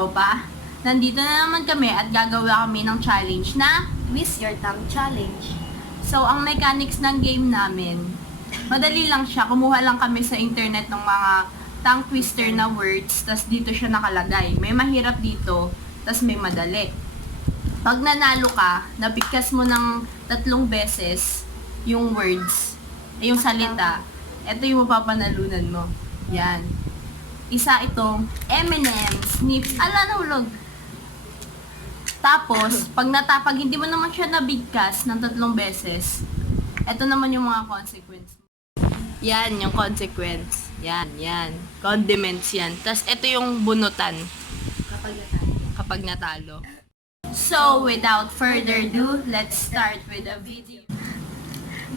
tropa. Nandito na naman kami at gagawa kami ng challenge na Twist Your Tongue Challenge. So, ang mechanics ng game namin, madali lang siya. Kumuha lang kami sa internet ng mga tongue twister na words, tas dito siya nakalagay. May mahirap dito, tas may madali. Pag nanalo ka, nabigkas mo ng 3 beses yung words, yung salita, ito yung mapapanalunan mo. Yan. Isa itong M&M, sniff, ala nahulog. Tapos, pag hindi mo naman siya nabigkas ng 3 beses, ito naman yung mga consequence. Yan, yung consequence. Yan. Condiments yan. Tapos, ito yung bunutan kapag natalo. So, without further ado, let's start with the video.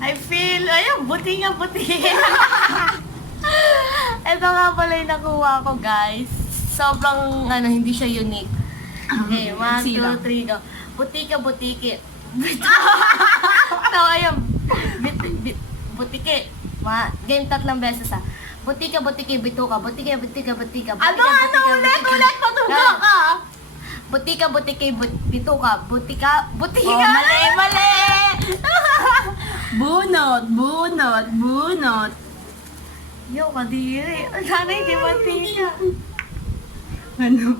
I feel, ayun, buti nga. Ito nga pala yung nakuha ko, guys. Sobrang, hindi siya unique. Okay, 1, 2, 3, go. Butiki. So, ayun. Butiki. Game 3 beses, ha. Butiki, bituka. Butiki. Ano? Ulit, patungga ka! Butiki, bituka. Butika. Oh, mali! Bunot. Yo, kadiri. Sana hindi matika. Ano?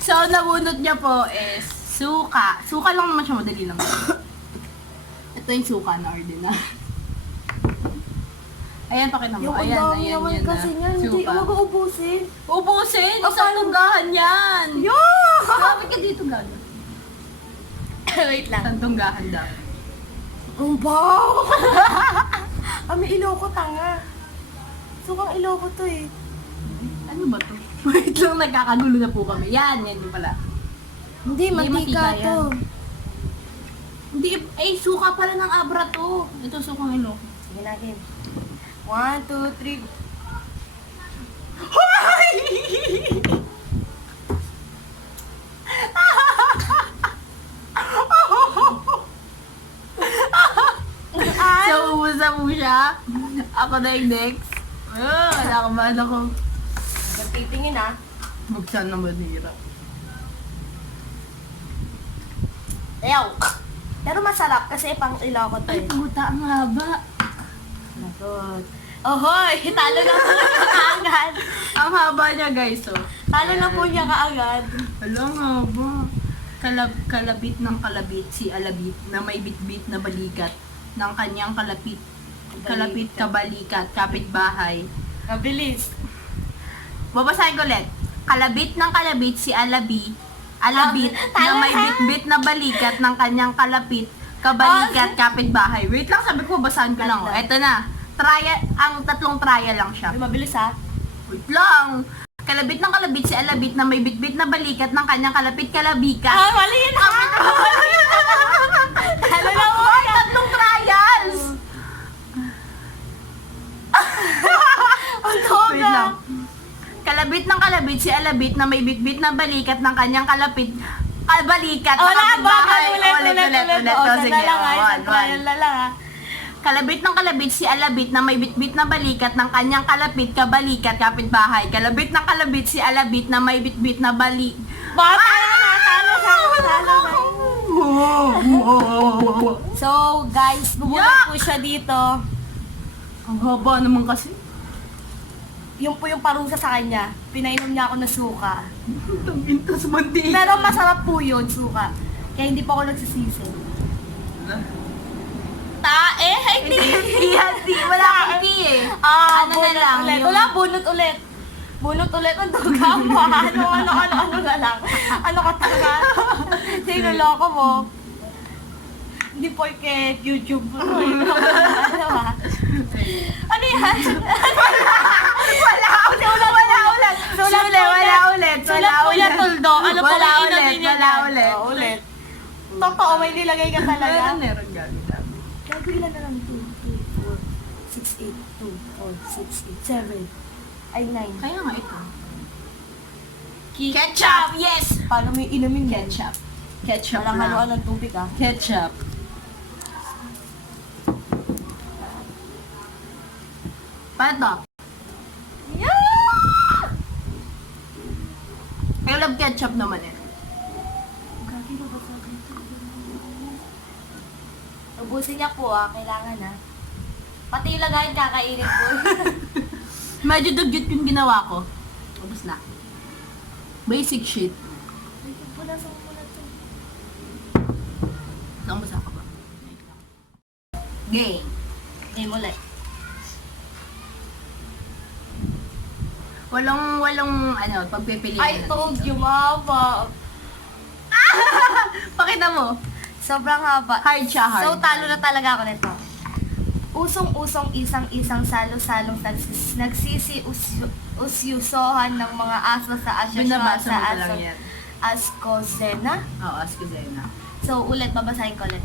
So, nabunot niya po is suka. Suka lang naman siya, madali lang. Ito yung suka na ordinary. Ayan, pakita mo. Ayan naman kasi niyan. Hindi, Suka. huwag uubusin. Ubusin! Isang tunggahan yan! Yo! Sabi ka dito, gago. Wait lang. Isang tunggahan daw. Ang baho! Kami iloko, tanga. Sukang iloko to eh. Ano ba to? Wait lang, nagkakagulo na po kami. Yan yung pala. Hindi, matika matika to. Hindi, suka pala ng abra to. Ito, sukang ilo. Sige natin. 1, 2, 3. So, umusa mo siya. Ako na yung next. Nakabahan ako. Magtitingin ah. Buksan ng banira. Ew! Pero masarap kasi pang iloko to Ay, eh. puta, ang haba. Nagot. Ohoy! Talo na po niya kaagad. Ang haba niya, guys, oh. Talo na po niya kaagad. Hala, ang haba. Kalabit ng kalabit, si Alabit, na may bitbit na balikat ng kanyang kalapit kabalikat, kapitbahay. Mabilis. Babasahin ko ulit. Kalabit ng kalabit si Alabit na may bitbit na balikat ng kanyang kabalikat, kapitbahay. Wait lang, sabi ko, basahin ko lang. Oh. Eto na. Ang 3 trial lang siya. Ay, mabilis ha. Wait lang. Kalabit ng kalabit si Alabit na may bitbit na balikat ng kanyang kalabikat. Ah, mali yun ha! Talo na po Ay, niya. 3 trials! Ang Wait toga. lang. Kalabit ng kalabit si Alabit na may bitbit na balikat ng kanyang balikat. Wala ng ba? kapitbahay. Ulit. Oh, Sa sige. na lang ha. Sa One. trial na lang ha. Kalabit ng kalabit si Alabit na may bitbit na balikat ng kanyang kabalikat, kapitbahay. Kalabit ng kalabit si Alabit na may bitbit na Baka talo na. So, guys, bubunot po siya dito. Ang haba naman kasi. Yung po yung parusa sa kanya. Pinainom niya ako ng suka. Pintas mantika. Pero masarap po yun, suka. Kaya hindi po ako nagsisisi. Hindi. Hindi. Wala kang iki eh. Ano na lang, Ulit. yung- Wala, bunot ulit. Bunot ulit ang duga mo. Ano na lang. Ano ka talaga? Sinuloko mo. Hindi po kay YouTube. Ano ba? Ano yan? Wala ulit. Sulat po yan, Tuldo. Ano po Wala yung ulit. inamin niya? Wala ulit. Ulit. Totoo, may nilagay ka talaga. Meron gabi. Gago ilan na lang? 2, 3, 4, 6, 8, 2, 4, 6, 8, 7. Ay, 9. Kaya nga ito. Ketchup! Yes! Paano mo yung inumin yan? Ketchup Walang lang. haluan ng tubig ah. Ketchup. Paano? Yeah! I love ketchup naman eh. Gagi na ba sa akin ito? Ubusin niya po kailangan Pati yung lagayin kakainin po. Medyo dugyot yung ginawa ko. Ubus na. Basic shit. Punasan mo na ito. Nakabasa ka ba? Game. Game ulit. Walang pagpipilian. I told you, mama. Pakita mo. Sobrang haba. Hard siya, hard. So, talo na talaga ako nito. Usong-usong isang-isang salo-salong nagsisi-usyusohan ng mga aso sa asosyon Binabasa mo sa pa aso. lang yan. Ascozena. Oo, ask ko Zena. So, ulit, babasahin ko ulit.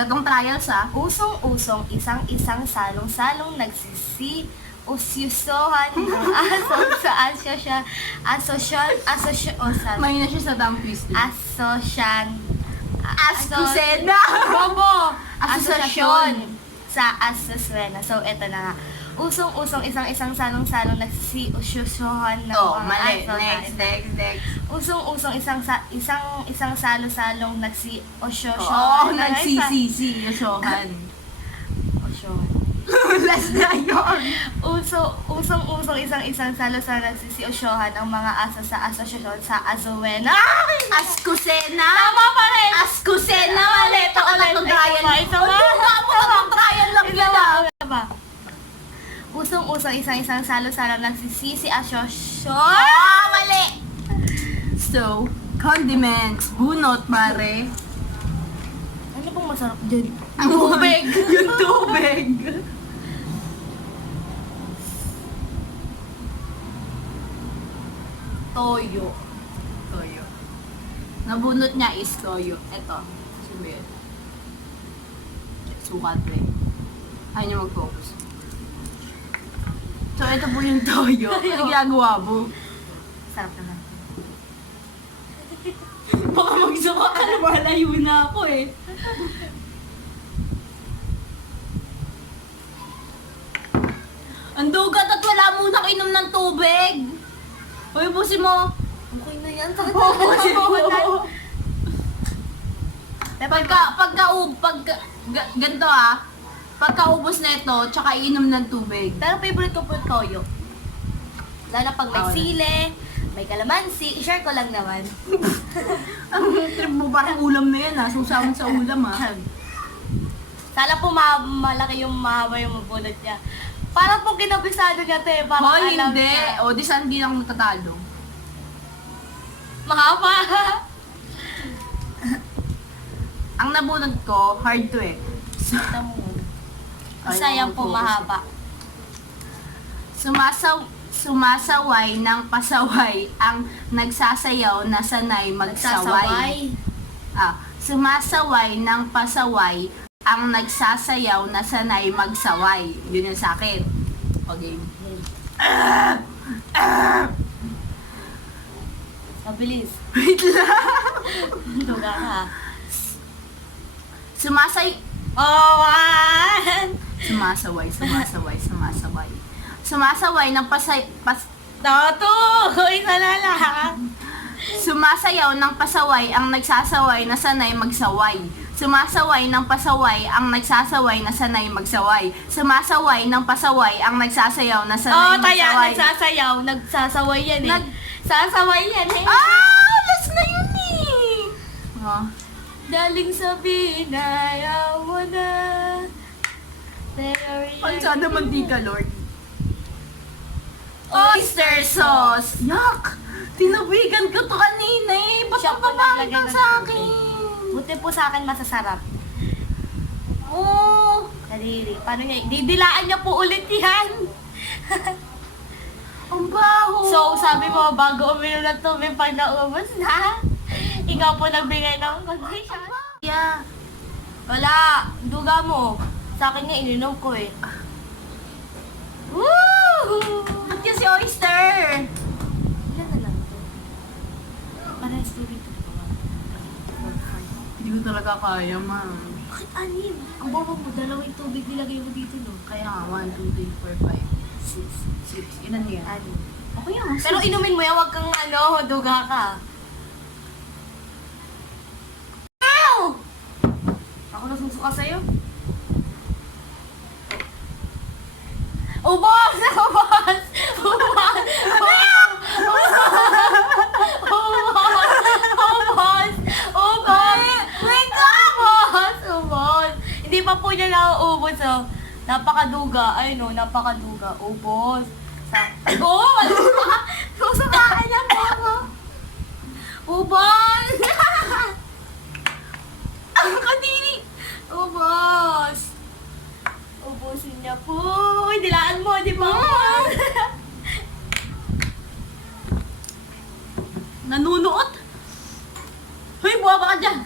Tatong trials ah. Usong-usong isang-isang salong-salong nagsisi-usyusohan ng aso sa asosyon. Mahina siya sa tongue twister. Ascozena. Bobo! Asosasyon. Sa Asuswena. So, eto na nga. Usong-usong isang-isang salong-salong nagsisi-usyusohan ng Oh, mga mali. aso. Next. Usong-usong isang salong nagsi-usyusohan. Oo, ng nagsisisi. Yosohan. Usyohan. Last na yun. Usong-usong isang salo-salong nagsisi-usyohan ang mga aso sa asosasyon sa Azuwena. Ascozena. Tama pa rin! Ascozena. Mali. Tatong trial. Ito ba? Tatong trial lang yun ah. Usong-usong isang salo-salong nagsisisi asosyon. Mali. So, condiments. Bunot, pare. Ano pong masarap dyan? Ang tubig. Yung tubig. Toyo. Toyo. Nabunot niya is toyo. Ito. Sabi yun. Sukat eh. Ayaw niya mag-focus. So, ito po yung toyo. Ano ginagawa mo? Sarap naman. Baka magsuka ka na, malayo na ako eh. Ang dugat at wala munang inom ng tubig. Hoy, busin mo. Okay na yan. Sakit Oo, busin mo. Ganito ah. Pagkaubos na ito, tsaka inom ng tubig. Pero favorite ko po yung toyo. Lalo na pag may Oo. sile, may kalamansi, i-share ko lang naman. Ang trip mo parang ulam na yan ah. Susawin sa ulam ah. Sana po malaki yung mahaba yung mabunod niya. Parang po kinabisado niya, te. Parang Hoy, alam hindi. niya. O, di saan di lang natatalo. Mahaba. Ang nabunod ko, hard to eh. Ito mo. Ayaw Sayang po mag-focus mahaba. Sumasaway ng pasaway ang nagsasayaw na sanay magsaway. Sumasaway ng pasaway ang nagsasayaw na sanay magsaway. Yun yung sa akin. Okay. Mabilis. Wait lang. Duga ka. Sumasaway ng Isa na lang. Sumasayaw ng pasaway ang nagsasaway na sanay magsaway. Sumasaway ng pasaway ang nagsasaway na sanay magsaway. Sumasaway ng pasaway ang nagsasayaw na sanay magsaway. Nagsasaway yan eh. Sasaway yan eh. Last na yun eh. Daling sabihin na ayaw mo na. Pansada mantika, Lord. Oyster sauce. Yuck! Tinabigan ko to kanina eh. Ba't Siya po napapangit naglagay ng sa tubig. akin? Buti po sa akin masasarap. Oo. Kadiri. Paano niya? Didilaan niya po ulit yan. Ang baho. So, sabi mo, bago uminom ng tubig pag naubos na, ikaw po nagbigay ng condition. Yeah. Wala. Duga mo. Sa akin nga, ininom ko eh. Woo! Ba't kasi oyster? Ilan na lang to? Parehas tubig to. Hindi ko talaga kaya, ma'am. Bakit anim? Ang bobo mo, dalawang tubig nilagay mo dito, no? Kaya nga, 1, 2, 3, 4, 5, 6. Ilan yan? Anim. Okay yan. Pero inumin mo yan, wag kang duga ka. Ow! Ako nasusuka sa'yo. Ubos! Ubos! Ubos! Ubos! Hindi pa po niya nauubos, oh. Napakaduga. Ay, no, napakaduga. Ubos. Oh! Susukaan niya po ako. Ubos! Ang kadiri! Ubos! Ubusin niya po. Uy, dilaan mo, di ba? Nanunuot. Hoy, buwaba ka dyan.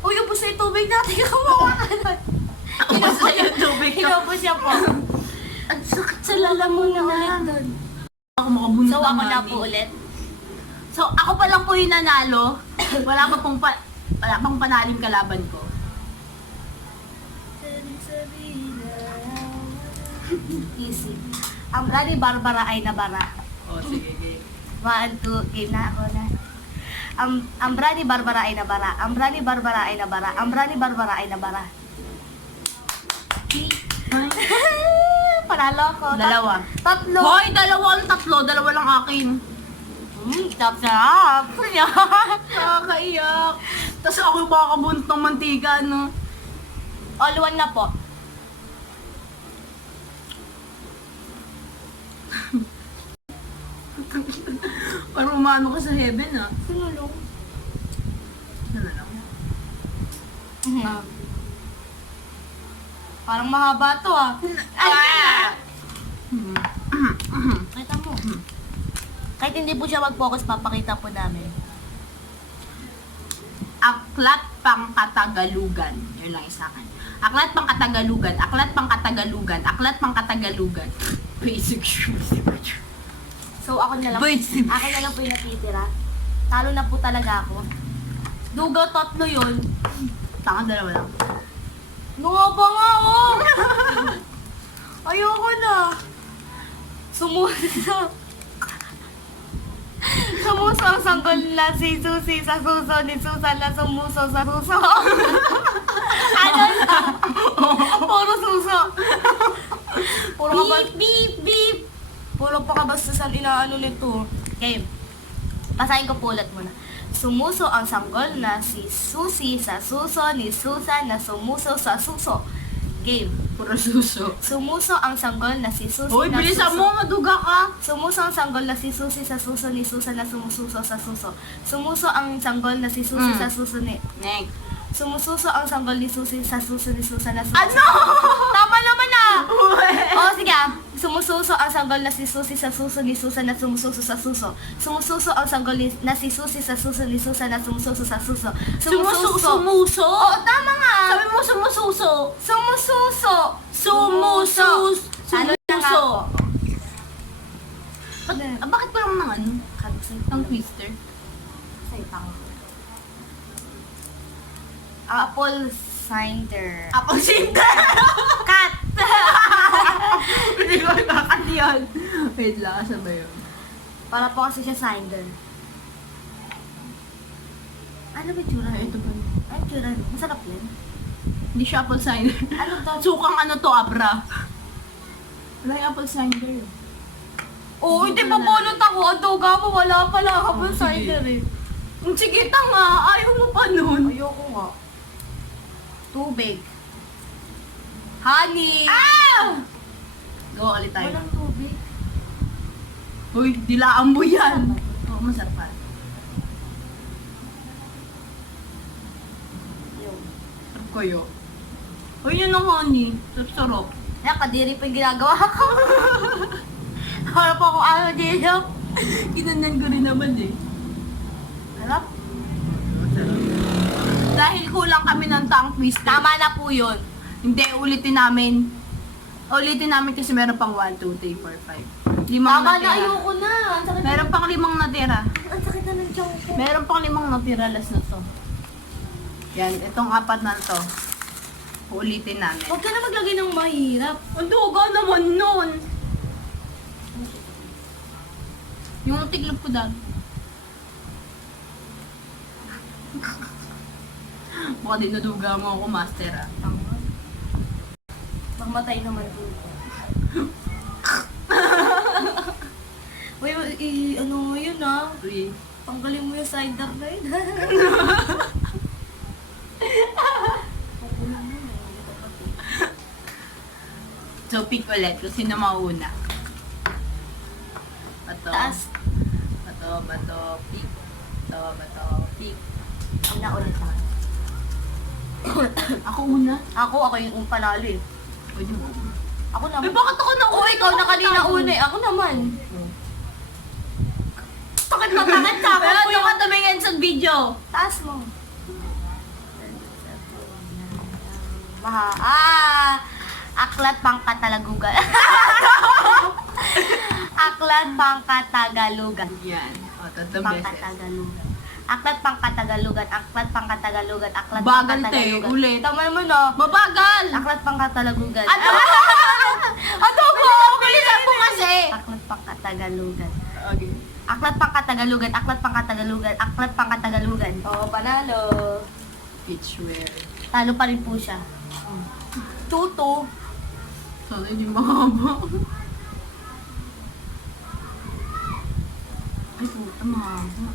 Uy, ubos na yung tubig natin. Kumawa ka nun. Ubos na yung tubig. Hinubos siya po. Ang sakit sa lalamunan na ulit doon. Ako makabunot So, ako naman na eh. po ulit. So, ako pa lang po yung nanalo. Wala pang panalim kalaban ko. Easy. Ang Brady Barbara ay nabara. Oh, sige, game. 1, 2, game na ako na. Ang Brady Barbara ay nabara. Ang Brady Barbara ay nabara. Ang Brady Barbara ay nabara. Panalo ko. Dalawa. Tatlo. Hoy, dalawa ang tatlo. Dalawa lang akin. Sarap. Nakakaiyak. Tapos ako yung makakabunot ng mantika, no? All one na po. Parang umano ka sa heaven, ah. Sinulong. Ano na lang? Parang mahaba to ah. Ah! Kita mo. Kahit hindi po siya mag-focus, papakita po namin. Aklat pang Katagalugan. Yun lang isa akin. Aklat pang Katagalugan. Aklat pang Katagalugan. Aklat pang Katagalugan. Basic shoes. So ako na lang. Basic. Akin na lang po yung natitira. Talo na po talaga ako. Dugaw tatlo yun. Tanga, dalawa lang. Nga ba nga oh! Ayoko na. Sumuso. Sumuso ang sanggol na si Susi sa suso ni Susan na sumuso sa suso. Ano na? Puro suso. Puro beep, beep, beep. Puro pakabastusan inaano nito. Okay. Basahin ko po ulit muna. Sumuso ang sanggol na si Susi sa suso ni Susan na sumuso sa suso. Game. Puro suso. Sumuso ang sanggol na si Susi Hoy, na bilisan suso. mo. Maduga ka. Sumuso ang sanggol na si Susi sa suso ni Susan na sumususo sa suso. Sumuso ang sanggol na si Susi sa suso ni... Next. Sumususo ang sanggol ni Susi sa suso ni Susan na sumususo. Ano? Tama naman ah! Uwe. Oh, sige ah. Sumususo ang sanggol na si Susi sa suso ni Susan na sumususo sa suso. Sumususo ang sanggol na si Susi sa suso ni Susan na sumususo sa suso. Sumuso? Oo, tama nga. Sabi mo sumususo. Sumususo. Sumusus. Ano na nga po? Bakit parang nang ano? Ang twister? Say, pang. Apple cider. Apple cider! Cat! Hindi ko kakat yun. Wait lang, asa ba yun? Para po kasi siya cider. Ano ba tsura? Ito ba yun? Ay, tsura. Masarap yan. Hindi siya apple cider. Ano to? Sukang ano to, abra. Wala yung apple cider. Oo, hindi pa bunot ako. Ang duga mo, wala pala apple cider eh. Sige, tanga. Ayaw mo pa nun. Ayoko nga. Tubig. Honey! Ah! Go ulit tayo. Walang tubig. Uy, dilaan mo yan. Oo, masarap pa. Yun. Sarap kayo. Uy, yun ang honey. Sarap-sarap. Kaya kadiri pa yung ginagawa ko. Harap ako ano dito. Kinanyan ko rin naman eh. Harap? Dahil kulang kami ng tongue twister. Tama na po yun. Hindi, ulitin namin. Ulitin namin kasi meron pang 1, 2, 3, 4, 5. Limang Tama na, natira. ayoko na. Ang sakit Meron pang 5 natira. Ang sakit na ng tiyan ko. Meron pang 5 natira, last na to. Yan, itong 4 na to. Uulitin namin. Huwag ka na maglagay ng mahirap. Ang duga naman nun. Yung tiglop ko dad. Baka dinuduga mo ako, master ah. Mamatay naman dito. Uy, ano mo yun ah? Uy. Tanggalin mo yung cider guide. So, pick ulit kung sino mauna. Bato. Taas. Bato, pick. Bato, pick. Una ulit lang. Ako una. Ako yung panalo eh. Pwede mo. Ako naman. Eh, bakit ako nauna? Oo, ikaw na kanina una eh. Ako naman. Bakit matangat ka? Pero ito ka tumingin sa video. Taas mo. Aklat pang Katagalugan. Aklat pang Katagalugan. Yan. O, tatlong Pang beses. Katagalugan. Aklat pang Katagalugan. Aklat pang Katagalugan. Aklat pang Bagal, te. Katagalugan. Ulit. Tama naman oh. Mabagal! Aklat pang Katagalugan. Ano po? Bilisan mo kasi! Aklat pang Katagalugan. Okay. Aklat pang Katagalugan. Aklat pang Katagalugan. Aklat pang Katagalugan. Oo, panalo. Pitchware. Talo pa rin po siya. Tuto. Sana hindi mahaba. Ay, puta, mahaba.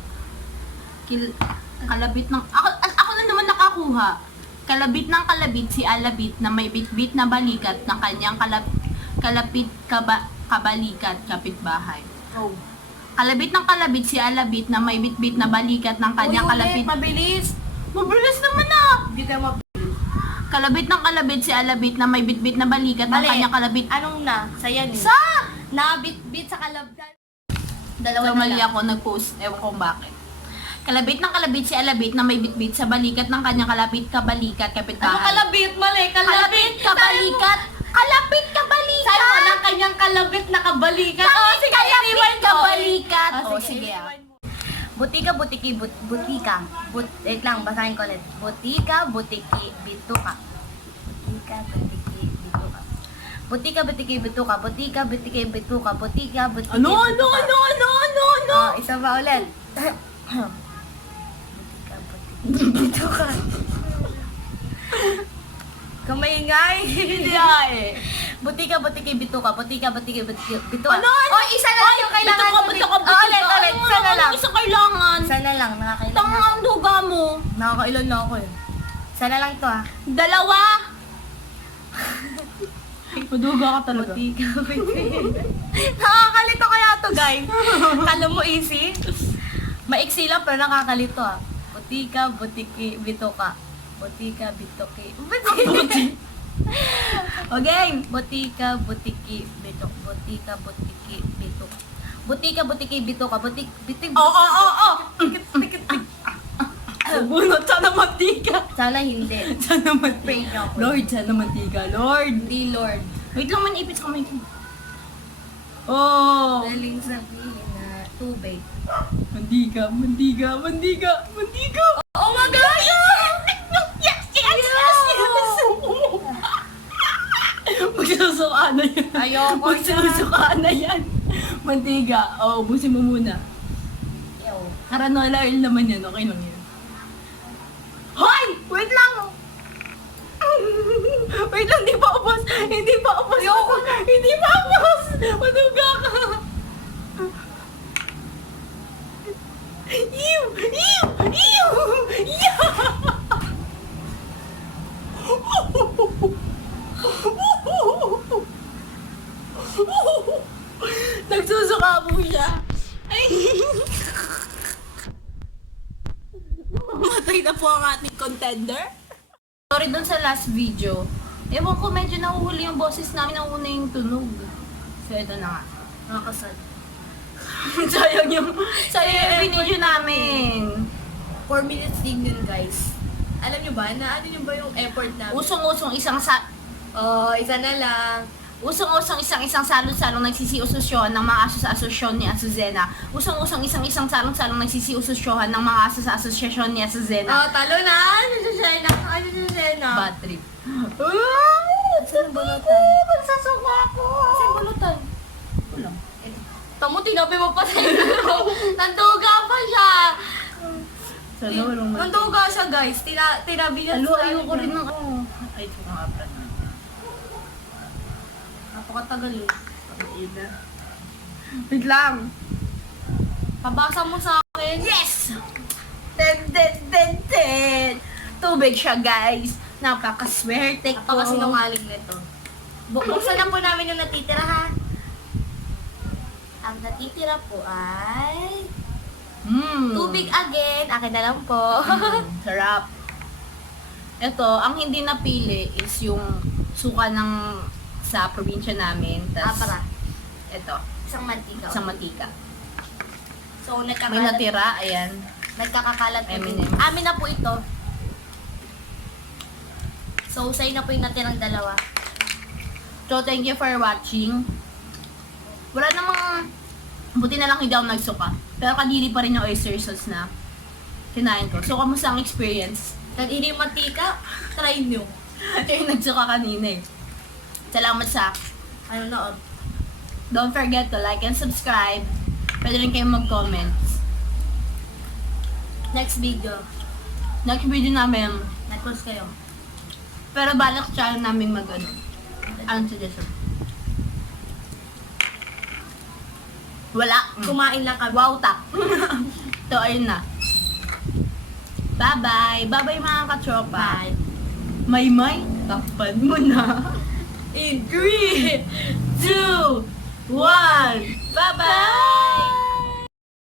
Kalabit ng... Ako na naman nakakuha. Kalabit ng kalabit si Alabit na may bitbit na balikat ng kanyang kabalikat kapitbahay. Oh. Kalabit ng kalabit si Alabit na may bitbit na balikat ng kanyang kalapit... Mabilis. Mabilis naman ah! Hindi ka mabilis. Kalabit ng kalabit si Alabit na may bitbit na balikat ng Mali. kanyang kalabit... Anong na? Sayan eh. Sa! Nabit-bit sa kalabdan. Dalawa So, na mali lang. ako nag-post. Ewan ko bakit. Kalabit ng kalabit si Alabit na may bitbit sa balikat ng kanyang kalapit kabalikat Ano kapitbahay. kalabit? Mali. Kalabit kabalikat! Kalapit kabalikat! Sabi mo ng kanyang kalabit na kabalikat. Kalapit iniwan ko. kabalikat! Oh, Oh, sige ah. iniwan mo. Butika, butiki, butika. Wait lang, basahin ko ulit. Butika, butiki, bituka. Butika, butiki, bituka. Butika, butiki, bituka. Butika, butiki, bituka. Butika, butiki, Ano? Isa pa ulit. Butika, butiki, bituka. Kamay-ingay. Hindi eh. Butika, butiki, bituka. Butika, butiki, bituka. Ano? Oh, isa na lang yung kailangan. Bituka. Ulit. Isa na lang. Isa kailangan. Isa na lang. Nakakailan Tama na ako. ang duga mo. Nakakailan na ako eh. Isa na lang to ah. Dalawa. Maduga ka talaga. Butika, butiki. Nakakalito kaya to guys. Kala mo easy? Maiksi lang pero nakakalito ah. Butika, butiki, bituka. Butika, bituki. Okay. Butika, butiki, bitok. Butika, butiki, bitok. Butika, butiki, bituka. Bitik. Oo. Bunot, sana mantika. Sana hindi. Sana Pray mantika. niyo ako. Lord, sana mantika. Lord. Hindi, Lord. Wait lang, manipit sa kamay ko. Oh. Daling sabihin na tubig. Mantika. Oh my God! Magsusuka na yan. Ayoko Magsusuka na yan. Mantika. Oo, ubusin mo muna. Ew. Caranola oil naman yan. Okay lang yan. Hoy! Wait lang! Wait lang, hindi pa ubos. Hindi pa ubos. Hindi pa ubos. Maduga ka. Ew! Nagsusuka po siya. Ay! Mamatay na po ang ating contender. Sorry dun sa last video. Ewan ko, medyo nahuhuli yung boses namin, nauna yung tunog. So, ito na nga. Nakakasad. sayang yung video namin. 4 minutes din yun, guys. Alam nyo ba, na ano nyo ba yung effort namin? Usong-usong isang sa... Oh, isa na lang. Usong-usong isang-isang salong-salong nagsisiusosyohan ng mga aso sa asosyon ni Azuzena. Usong-usong isang-isang salong-salong nagsisiusosyohan ng mga aso sa asosasyon ni Azuzena. Oh, talo na! Ano si Sena? Ano si Sena? Bad trip. Saan ang bulutan? Magsasuka ako! Saan bulutan? Wala. Tamo, tinabi mo pa sa Nanduga pa siya! Sana walang mali. Nanduga siya, guys. Tinabi niya Halo, sa ayoko ano rin niya. ng... Ay, ito nga aprat na. Napakatagal eh. Wait lang. Pabasa mo sa akin. Yes! Ten! Tubig siya, guys. Napakaswerte ko. Napakasinungaling nito. Buksan na po namin yung natitira, ha? Ang natitira po ay... Tubig again. Akin na lang po. Sarap. Ito, ang hindi napili is yung suka ng sa probinsya namin. Para. Ito, Isang mantika. isang mantika. So, May nagkakalat. natira, ayan. Nagkakakalat M&M. Amin na po ito. So, sa'yo na po yung natirang dalawa. So, thank you for watching. Wala namang... Buti na lang hindi ako nagsuka. Pero kadiri pa rin yung oyster sauce na kinain ko. So, kamusta ang experience? Nag-ini mantika, try nyo. Ito yung nagsuka kanina eh. Salamat sa... Ano na, Don't forget to like and subscribe. Pwede rin kayong mag-comment. next video. Next video namin, Nag-close kayo. pero balak channel namin mag-ano. Anong suggestion? Wala. Kumain lang kami. Wow, tak. So, ayun na. Bye-bye. Bye-bye mga katropa. Bye. May, takpan mo na. In 3, 2, 1. Bye-bye!